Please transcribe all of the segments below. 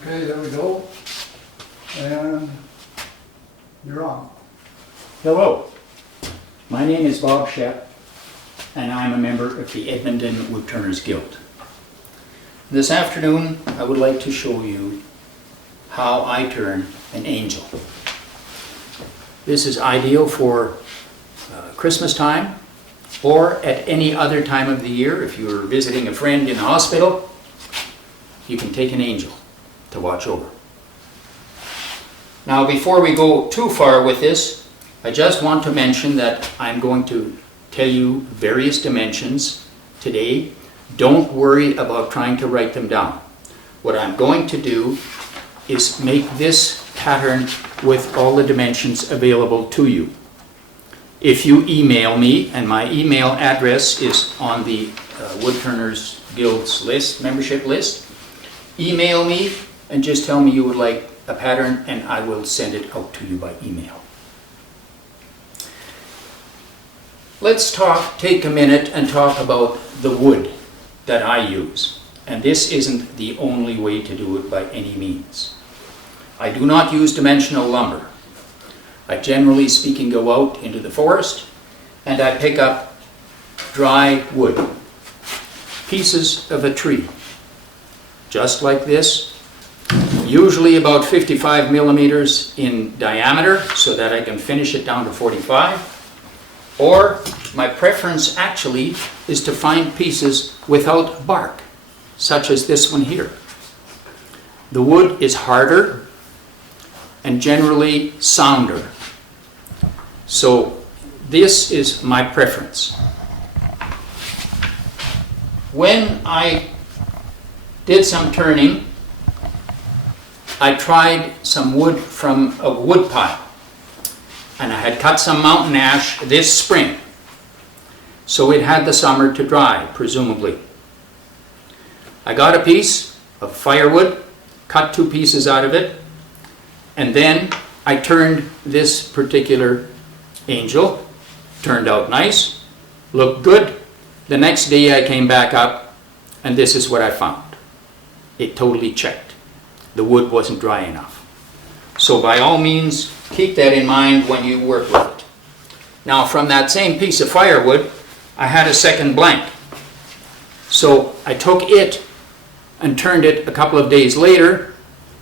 Okay, there we go. And you're on. Hello, my name is Bob Schoepp, and I'm a member of the Edmonton Woodturners Guild. This afternoon, I would like to show you how I turn an angel. This is ideal for Christmas time, or at any other time of the year. If you're visiting a friend in the hospital, you can take an angel to watch over. Now, before we go too far with this, I just want to mention that I'm going to tell you various dimensions today. Don't worry about trying to write them down. What I'm going to do is make this pattern with all the dimensions available to you. If you email me, and my email address is on the Woodturners Guild's list, membership list, email me and just tell me you would like a pattern and I will send it out to you by email. Let's take a minute and talk about the wood that I use. And this isn't the only way to do it by any means. I do not use dimensional lumber. I generally speaking go out into the forest and I pick up dry wood, pieces of a tree, just like this, usually about 55 millimeters in diameter so that I can finish it down to 45. Or my preference actually is to find pieces without bark, such as this one here. The wood is harder and generally sounder. So this is my preference. When I did some turning, I tried some wood from a wood pile. And I had cut some mountain ash this spring. So it had the summer to dry, presumably. I got a piece of firewood, cut 2 pieces out of it, and then I turned this particular angel. Turned out nice, looked good. The next day I came back up and this is what I found. It totally checked. The wood wasn't dry enough. So by all means, keep that in mind when you work with it. Now from that same piece of firewood, I had a second blank. So I took it and turned it a couple of days later,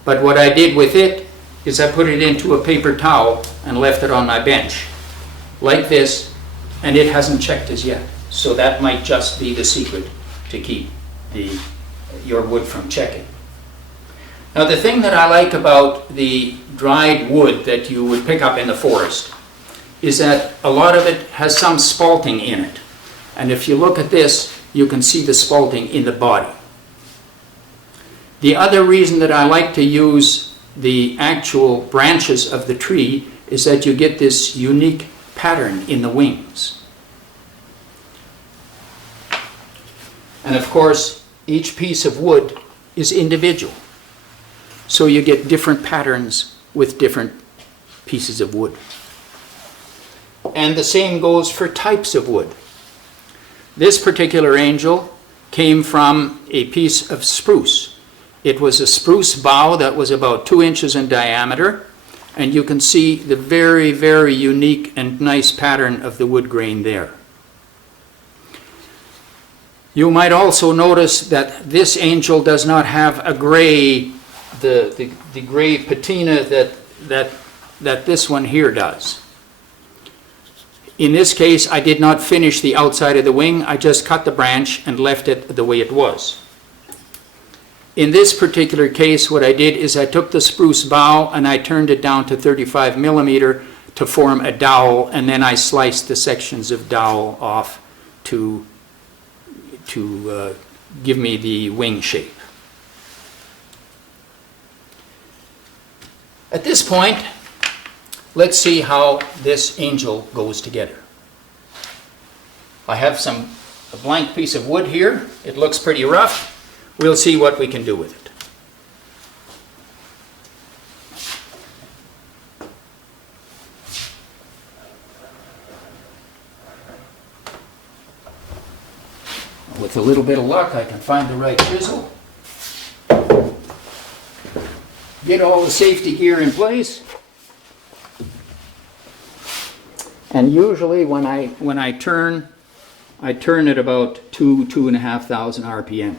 but what I did with it is I put it into a paper towel and left it on my bench, like this, and it hasn't checked as yet. So that might just be the secret to keep your wood from checking. Now the thing that I like about the dried wood that you would pick up in the forest is that a lot of it has some spalting in it. And if you look at this, you can see the spalting in the body. The other reason that I like to use the actual branches of the tree is that you get this unique pattern in the wings. And of course, each piece of wood is individual. So you get different patterns with different pieces of wood. And the same goes for types of wood. This particular angel came from a piece of spruce. It was a spruce bough that was about 2 inches in diameter, and you can see the very, very unique and nice pattern of the wood grain there. You might also notice that this angel does not have a gray, the gray patina that this one here does. In this case, I did not finish the outside of the wing. I just cut the branch and left it the way it was. In this particular case, what I did is I took the spruce bough and I turned it down to 35 millimeter to form a dowel, and then I sliced the sections of dowel off to give me the wing shape. At this point, let's see how this angel goes together. I have a blank piece of wood here. It looks pretty rough. We'll see what we can do with it. With a little bit of luck, I can find the right chisel. get all the safety gear in place. And usually when I turn at about 2,500 RPM.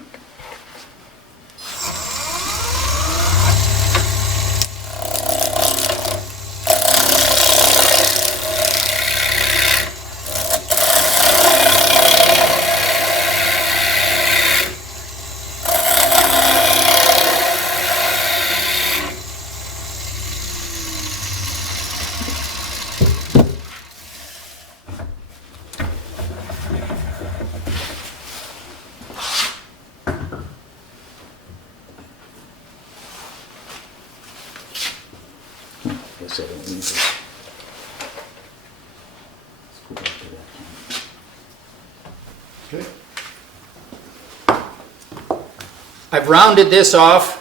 Guess I don't need this. Let's go back to that camera. Okay. I've rounded this off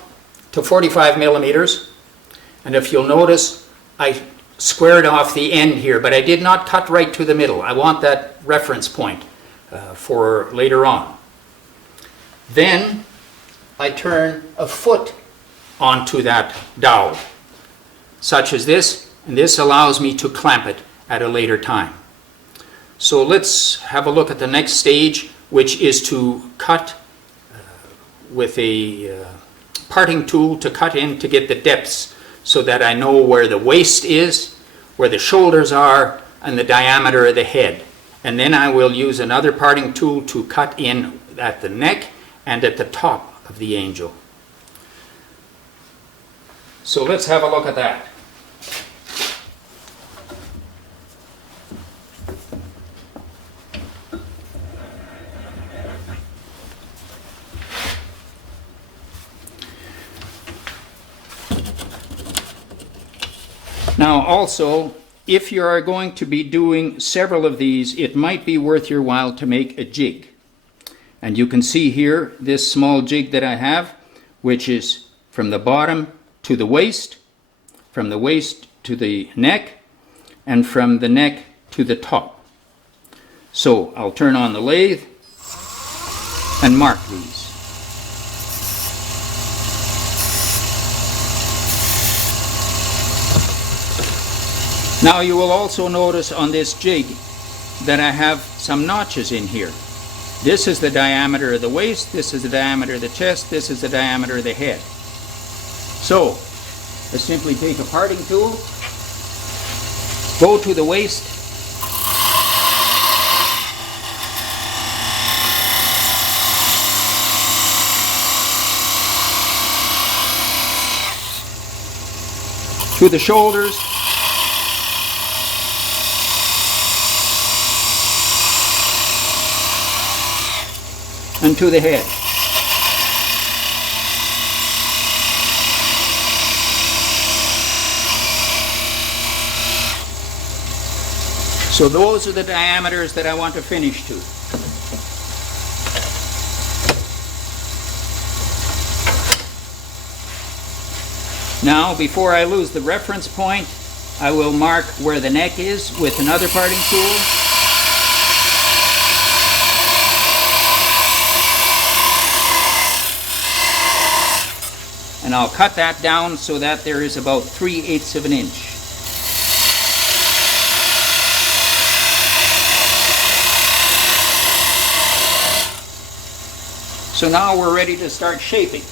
to 45 millimeters, and if you'll notice, I squared off the end here, but I did not cut right to the middle. I want that reference point for later on. Then I turn a foot onto that dowel, such as this, and this allows me to clamp it at a later time. So let's have a look at the next stage, which is to cut with a parting tool to cut in to get the depths so that I know where the waist is, where the shoulders are, and the diameter of the head. And then I will use another parting tool to cut in at the neck and at the top of the angel. So let's have a look at that. Now also, if you are going to be doing several of these, it might be worth your while to make a jig. And you can see here this small jig that I have, which is from the bottom to the waist, from the waist to the neck, and from the neck to the top. So I'll turn on the lathe and mark these. Now you will also notice on this jig that I have some notches in here. This is the diameter of the waist, this is the diameter of the chest, this is the diameter of the head. So, I simply take a parting tool, go to the waist, to the shoulders, and to the head. So those are the diameters that I want to finish to. Now, before I lose the reference point, I will mark where the neck is with another parting tool. And I'll cut that down so that there is about 3/8 of an inch. So now we're ready to start shaping.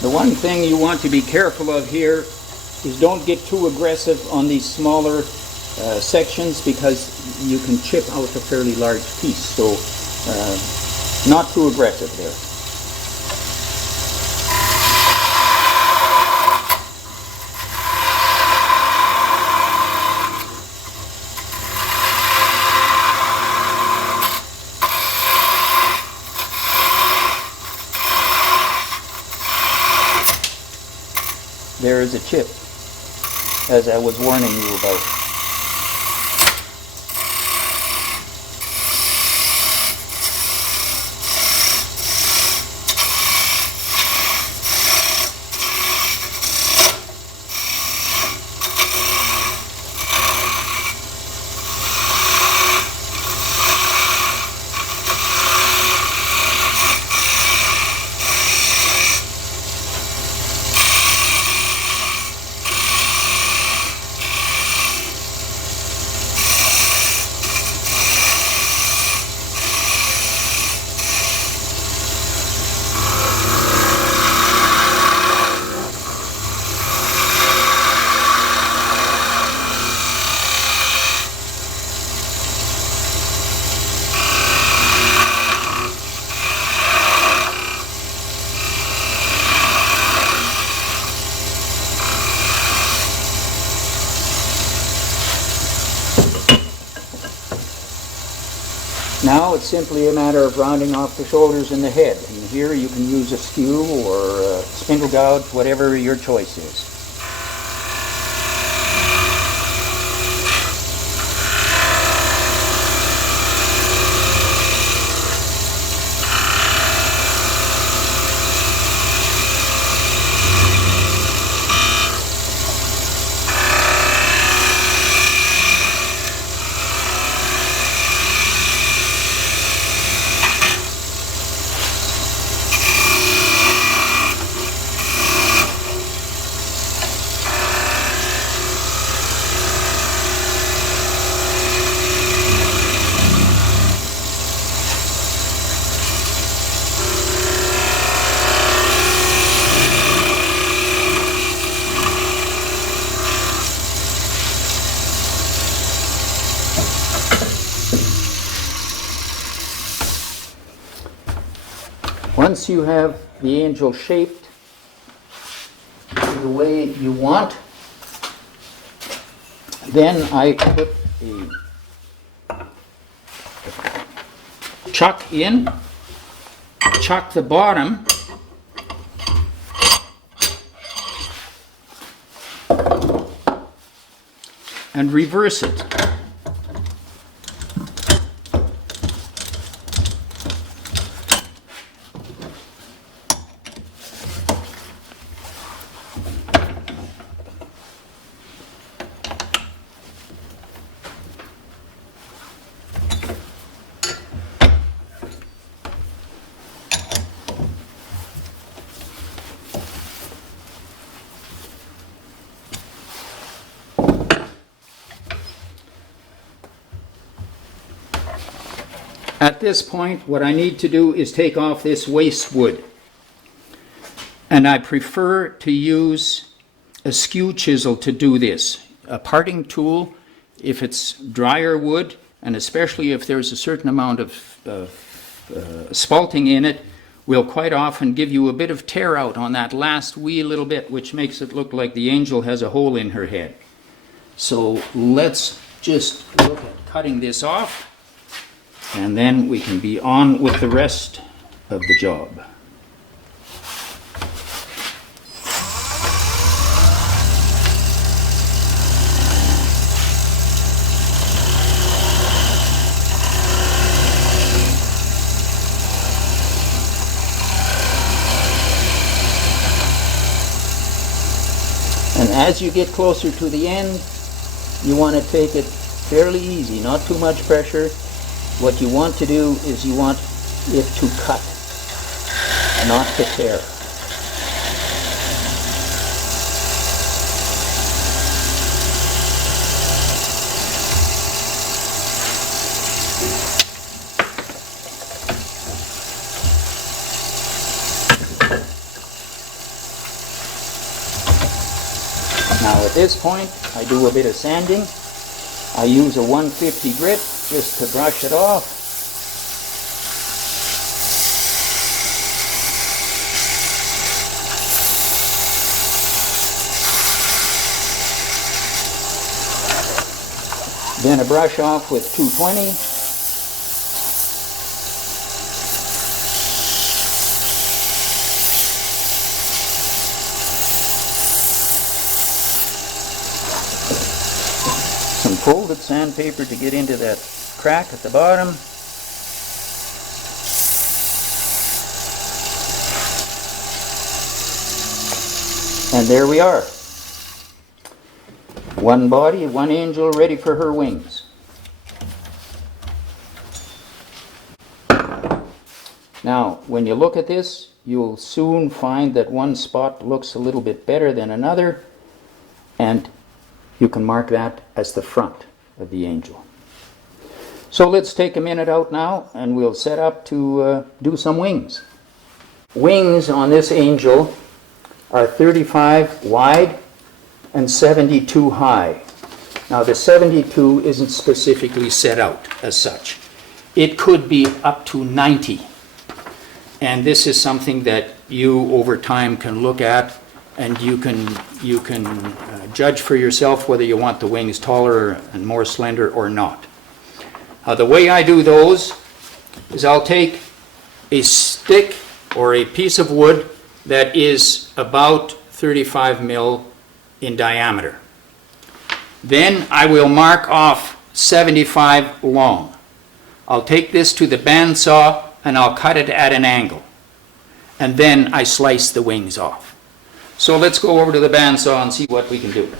The one thing you want to be careful of here is don't get too aggressive on these smaller sections, because you can chip out a fairly large piece. So not too aggressive there. There is a chip, as I was warning you about. Now it's simply a matter of rounding off the shoulders and the head. And here you can use a skew or a spindle gouge, whatever your choice is. Once you have the angel shaped the way you want, then I put a chuck in, chuck the bottom, and reverse it. At this point, what I need to do is take off this waste wood. And I prefer to use a skew chisel to do this. A parting tool, if it's drier wood, and especially if there's a certain amount of spalting in it, will quite often give you a bit of tear out on that last wee little bit, which makes it look like the angel has a hole in her head. So let's just look at cutting this off, and then we can be on with the rest of the job. And as you get closer to the end, you want to take it fairly easy, not too much pressure. What you want to do is you want it to cut, not to tear. Now at this point, I do a bit of sanding. I use a 150 grit just to brush it off. Then a brush off with 220. Some folded sandpaper to get into that crack at the bottom. And there we are. One body, one angel ready for her wings. Now, when you look at this, you'll soon find that one spot looks a little bit better than another, and you can mark that as the front of the angel. So let's take a minute out now and we'll set up to do some wings. Wings on this angel are 35 wide and 72 high. Now the 72 isn't specifically set out as such. It could be up to 90. And this is something that you over time can look at, and you can judge for yourself whether you want the wings taller and more slender or not. The way I do those is I'll take a stick or a piece of wood that is about 35 mil in diameter. Then I will mark off 75 long. I'll take this to the bandsaw and I'll cut it at an angle. And then I slice the wings off. So let's go over to the bandsaw and see what we can do.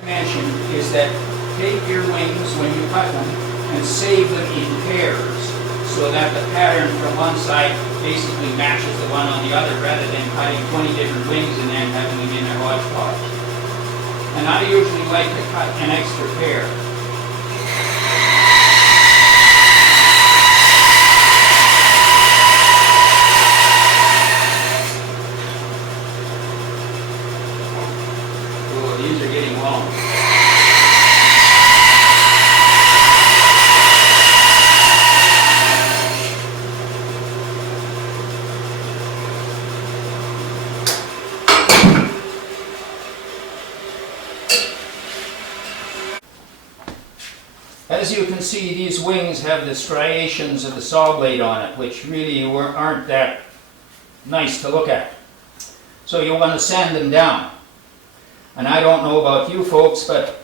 Mention is that take your wings when you cut them and save them in pairs so that the pattern from one side basically matches the one on the other rather than cutting 20 different wings and then having them in a hodgepodge. And I usually like to cut an extra pair. These are getting long. As you can see, these wings have the striations of the saw blade on it, which really aren't that nice to look at. So you'll want to sand them down. And I don't know about you folks, but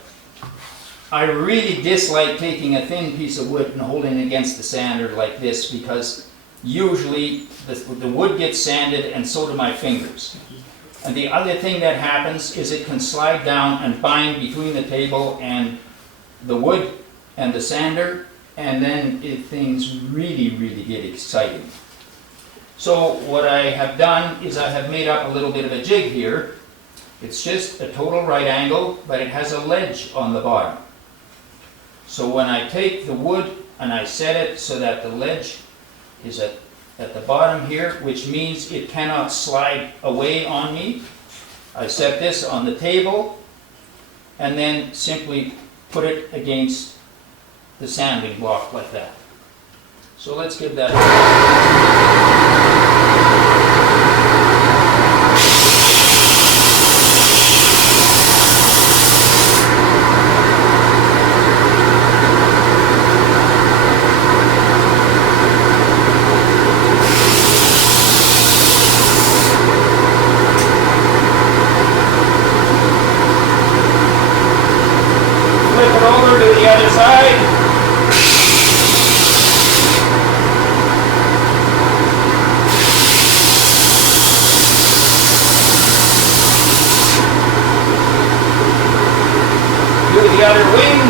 I really dislike taking a thin piece of wood and holding it against the sander like this, because usually the wood gets sanded and so do my fingers. And the other thing that happens is it can slide down and bind between the table and the wood and the sander, and then things really get exciting. So what I have done is I have made up a little bit of a jig here. It's just a total right angle, but it has a ledge on the bottom. So when I take the wood and I set it so that the ledge is at the bottom here, which means it cannot slide away on me, I set this on the table and then simply put it against the sanding block like that. So let's give that a try. The other wing.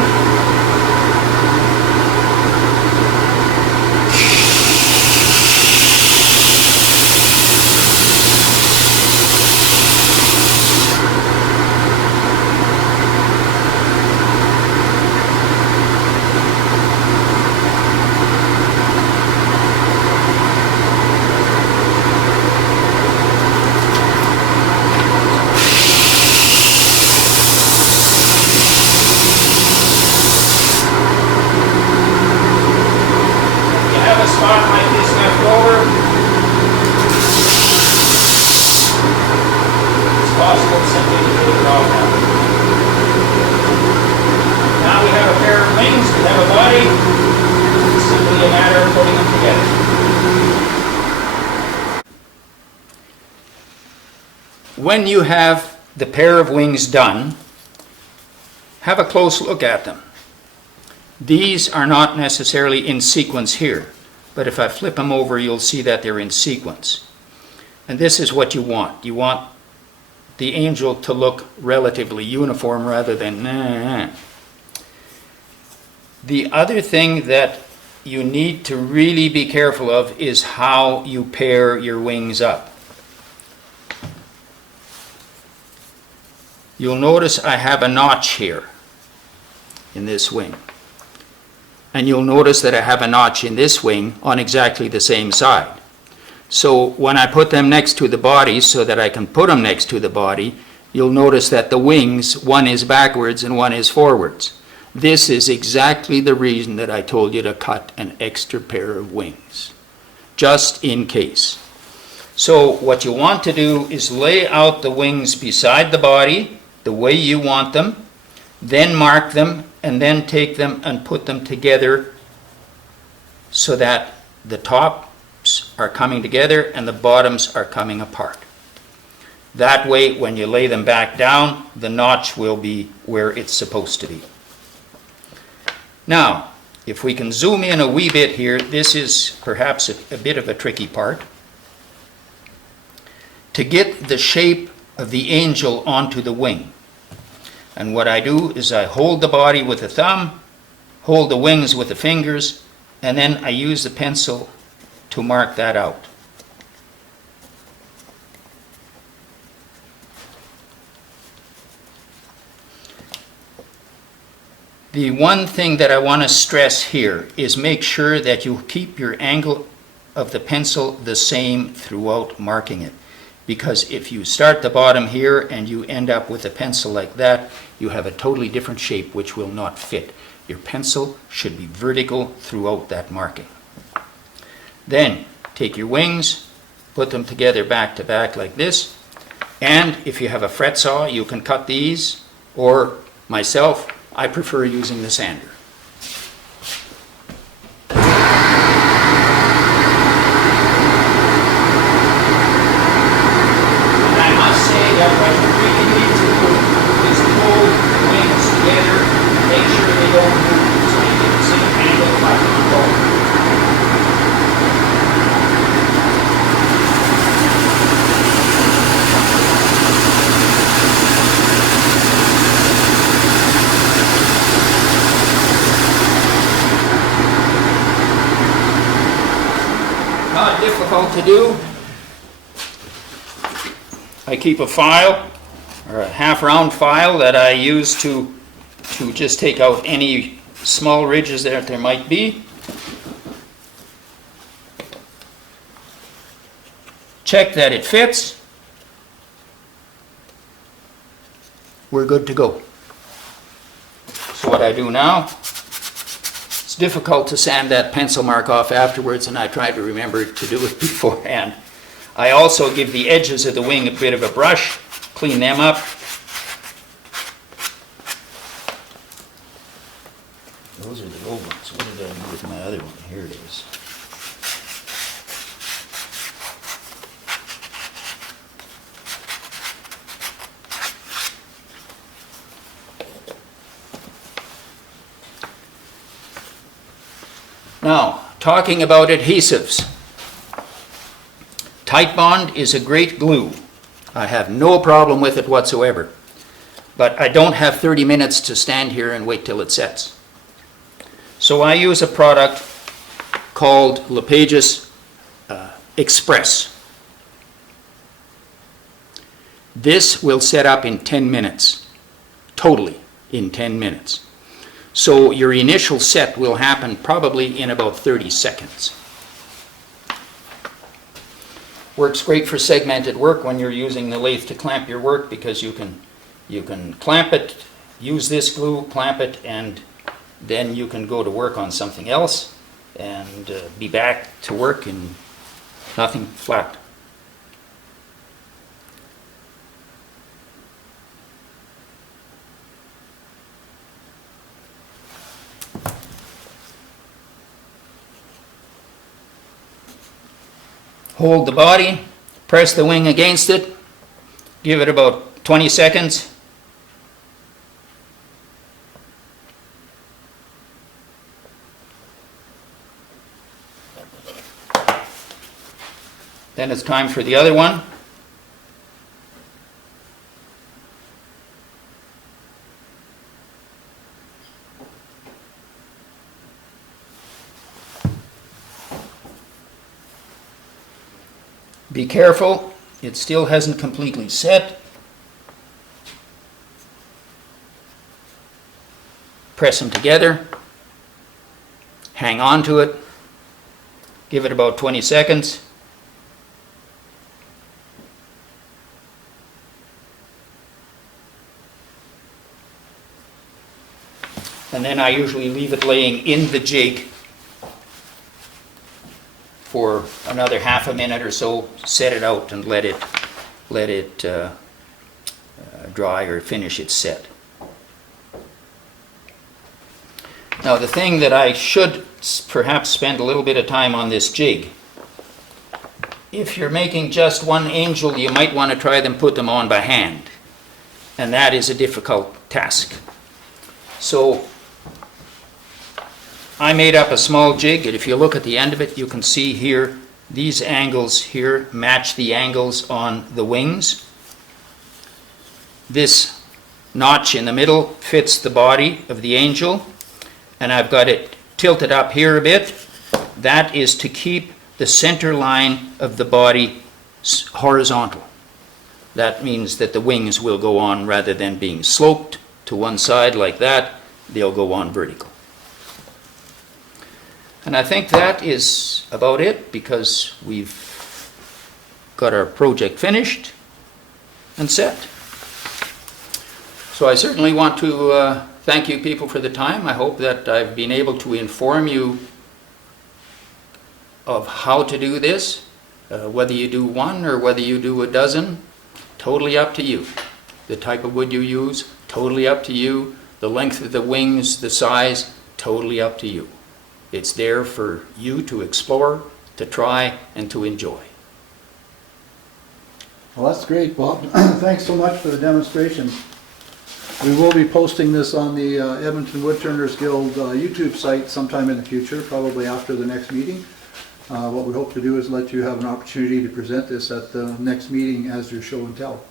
Spot like this left over. It's possible simply to take it off now. Now we have a pair of wings, we have a body. It's simply a matter of putting them together. When you have the pair of wings done, have a close look at them. These are not necessarily in sequence here, but if I flip them over, you'll see that they're in sequence. And this is what you want. You want the angel to look relatively uniform rather than nah. The other thing that you need to really be careful of is how you pair your wings up. You'll notice I have a notch here in this wing. And you'll notice that I have a notch in this wing on exactly the same side. So when I put them next to the body so that I can put them next to the body, you'll notice that the wings, one is backwards and one is forwards. This is exactly the reason that I told you to cut an extra pair of wings, just in case. So what you want to do is lay out the wings beside the body the way you want them, then mark them, and then take them and put them together so that the tops are coming together and the bottoms are coming apart. That way, when you lay them back down, the notch will be where it's supposed to be. Now, if we can zoom in a wee bit here, this is perhaps a bit of a tricky part. To get the shape of the angel onto the wing. And what I do is I hold the body with the thumb, hold the wings with the fingers, and then I use the pencil to mark that out. The one thing that I want to stress here is make sure that you keep your angle of the pencil the same throughout marking it. Because if you start the bottom here and you end up with a pencil like that, you have a totally different shape which will not fit. Your pencil should be vertical throughout that marking. Then take your wings, put them together back to back like this, and if you have a fret saw you can cut these, or myself, I prefer using the sander. Not difficult to do. I keep a file, or a half-round file that I use to just take out any small ridges that there might be. Check that it fits. We're good to go. So what I do now, it's difficult to sand that pencil mark off afterwards, and I try to remember to do it beforehand. I also give the edges of the wing a bit of a brush, clean them up. Those are the old ones. What did I do with my other one? Here it is. Now, talking about adhesives. Titebond is a great glue. I have no problem with it whatsoever. But I don't have 30 minutes to stand here and wait till it sets. So I use a product called LePage's Express. This will set up in 10 minutes, totally in 10 minutes. So your initial set will happen probably in about 30 seconds. Works great for segmented work when you're using the lathe to clamp your work, because you can clamp it, use this glue, clamp it, and then you can go to work on something else and be back to work in nothing flat. Hold the body, press the wing against it, give it about 20 seconds. Then it's time for the other one. Be careful, it still hasn't completely set. Press them together, hang on to it, give it about 20 seconds. And then I usually leave it laying in the jig for another half a minute or so, set it out and let it dry or finish its set. Now the thing that I should perhaps spend a little bit of time on this jig. If you're making just one angel, you might want to try them put them on by hand, and that is a difficult task. So I made up a small jig, and if you look at the end of it, you can see here, these angles here match the angles on the wings. This notch in the middle fits the body of the angel, and I've got it tilted up here a bit. That is to keep the center line of the body horizontal. That means that the wings will go on, rather than being sloped to one side like that, they'll go on vertical. And I think that is about it, because we've got our project finished and set. So I certainly want to thank you people for the time. I hope that I've been able to inform you of how to do this, whether you do one or whether you do a dozen, totally up to you. The type of wood you use, totally up to you. The length of the wings, the size, totally up to you. It's there for you to explore, to try, and to enjoy. Well, that's great, Bob. Thanks so much for the demonstration. We will be posting this on the Edmonton Woodturners Guild YouTube site sometime in the future, probably after the next meeting. What we hope to do is let you have an opportunity to present this at the next meeting as your show and tell.